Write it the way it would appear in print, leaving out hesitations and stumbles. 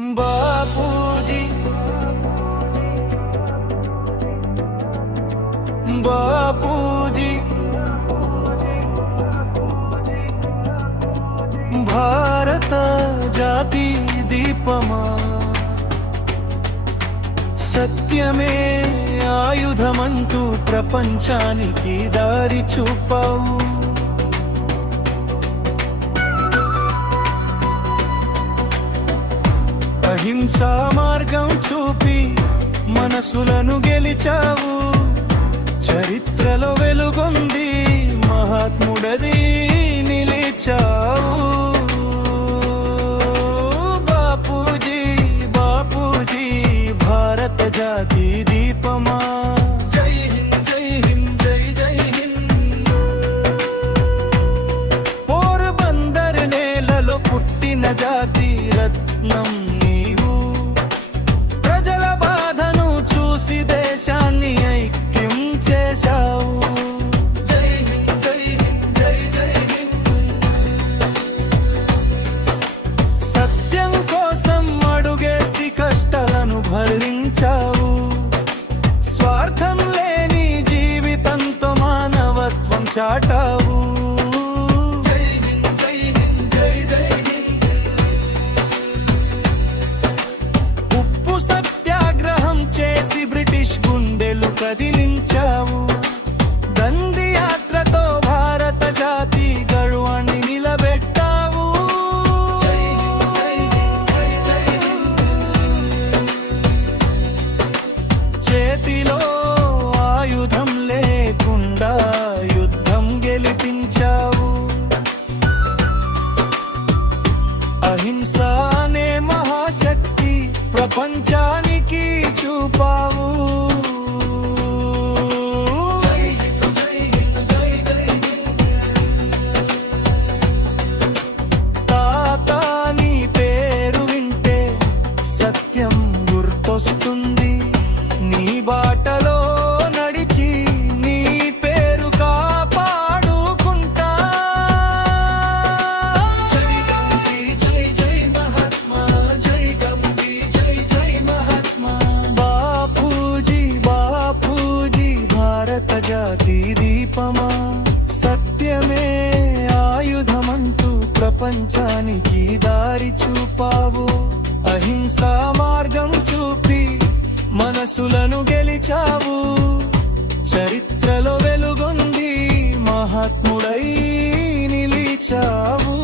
बापूजी बापूजी भारत जाति दीपमा सत्यमे आयुधमंटू प्रपंचानिकी दारि చూపావు అహింసా మార్గం చూపి మనసులను గెలిచావు చరిత్రలో వెలుగొంది మహాత్ముడని నిలిచావు బాపూజీ బాపూజీ భారత జాతి దీపమా జై హింద్ జై హింద్ జై జై హింద్ పోర్బందర్ నేలలో పుట్టిన జాతి రత్నం దేశాన్ని ఐక్యం చేశావు జై హింద్ జై హింద్ జై జై హింద్ సత్యం కోసం అడుగేసి కష్టాలను భరించావు స్వార్థం లేని జీవితంతో మానవత్వం చాటావు కదిలించావు దండి యాత్రతో భారత జాతి గర్వాన్ని నిలబెట్టావు చేతిలో ఆయుధం లేకుండా యుద్ధం గెలిపించావు అహింసనే మహాశక్తి ప్రపంచానికి చూపావు నీ బాటలో నడిచి నీ పేరు కాపాడుకుంటా జై గంగి జై జై మహాత్మా జై గంగి జై జై మహాత్మా బాపూజీ బాపూజీ భారత జాతి దీపమా సత్యమే ఆయుధమంటూ ప్రపంచానికి దారి చూపావు అహింసా మార్గం చూపి మనసులను గెలిచావు చరిత్రలో వెలుగొంది మహాత్ముడై నిలిచావు